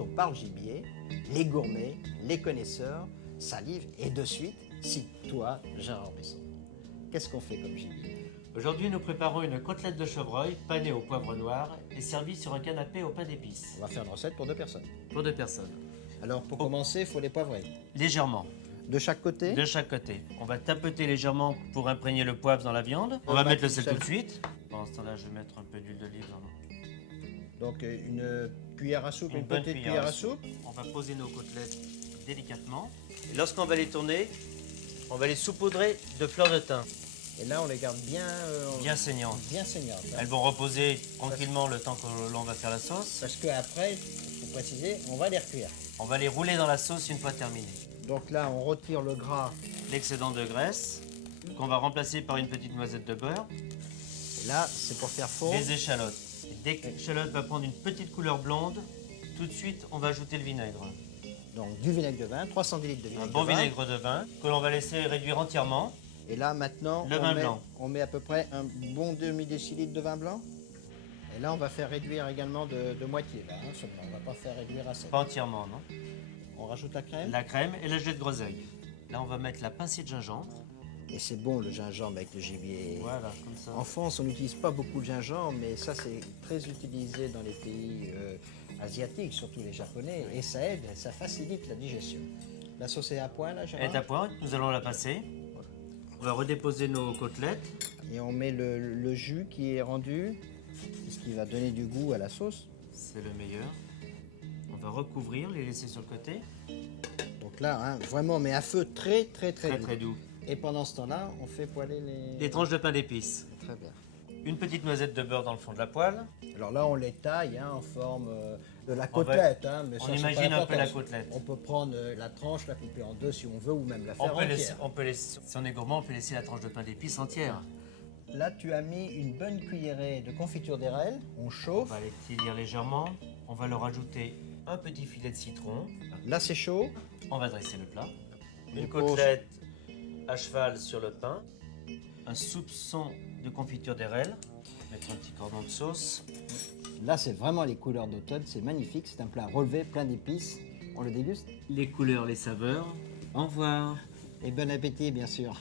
quand on parle gibier, les gourmets, les connaisseurs salivent et de suite citent toi, Gérard Besson. Qu'est-ce qu'on fait comme gibier? Aujourd'hui, nous préparons une côtelette de chevreuil panée au poivre noir et servie sur un canapé au pain d'épices. On va faire une recette pour 2 personnes. Pour 2 personnes. Alors pour commencer, il faut les poivrer. Légèrement, De chaque côté? de chaque côté. On va tapoter légèrement pour imprégner le poivre dans la viande. On va mettre le sel tout de suite. Pendant ce temps-là, je vais mettre un peu d'huile d'olive dans Donc une cuillère à soupe, une bonne petite cuillère à soupe. On va poser nos côtelettes délicatement. Et lorsqu'on va les tourner, on va les saupoudrer de fleurs de thym, Et là, on les garde bien, bien saignantes. bien saignantes. Hein. Elles vont reposer tranquillement le temps que l'on va faire la sauce. Parce qu'après, il faut préciser, on va les recuire. On va les rouler dans la sauce une fois terminé. Donc là, on retire le gras. L'excédent de graisse qu'on va remplacer par une petite noisette de beurre. Et là, c'est pour faire fondre. Les échalotes. Et dès que l'échalote va prendre une petite couleur blonde, tout de suite, on va ajouter le vinaigre. Donc du vinaigre de vin, 310 litres de vinaigre Un bon de vin. vinaigre de vin que l'on va laisser réduire entièrement. Et là, maintenant, Le vin blanc. on met à peu près un bon demi-décilitre de vin blanc. Et là, on va faire réduire également de moitié. Là, hein, seulement. On ne va pas faire réduire à sec. Pas entièrement, non. On rajoute la crème. La crème et la gelée de groseille. Là, on va mettre la pincée de gingembre. Et c'est bon le gingembre avec le gibier. Voilà, comme ça. En France, on n'utilise pas beaucoup le gingembre, mais ça, c'est très utilisé dans les pays asiatiques, surtout les japonais. Et ça aide, ça facilite la digestion. La sauce est à point, là, Elle Gérard? est à point, nous allons la passer. On va redéposer nos côtelettes. Et on met le jus qui est rendu, ce qui va donner du goût à la sauce. C'est le meilleur. On va recouvrir, les laisser sur le côté. Donc là, hein, vraiment, mais à feu très, très, très Très doux. très doux. Et pendant ce temps-là, on fait poêler les... Des tranches de pain d'épices. Très bien. Une petite noisette de beurre dans le fond de la poêle. Alors là, on les taille hein, en forme de la On va- côtelette. Hein, mais on ça, c'est pas imagine un peu important. la côtelette. On peut prendre la tranche, la couper en deux si on veut, ou même la On faire peut, laisser, entière. si on est gourmand, on peut laisser la tranche de pain d'épices entière. Là, tu as mis une bonne cuillerée de confiture d'érable. On On chauffe. va les tirer légèrement. On va leur ajouter un petit filet de citron. Là, c'est chaud. On va dresser le plat. Et Une pose. côtelette à cheval sur le pain. Un soupçon de confiture d'érable. Mettre un petit cordon de sauce. Là, c'est vraiment les couleurs d'automne. C'est magnifique. C'est un plat relevé, plein d'épices. On le déguste. Les couleurs, les saveurs. Au revoir. Et bon appétit, bien sûr.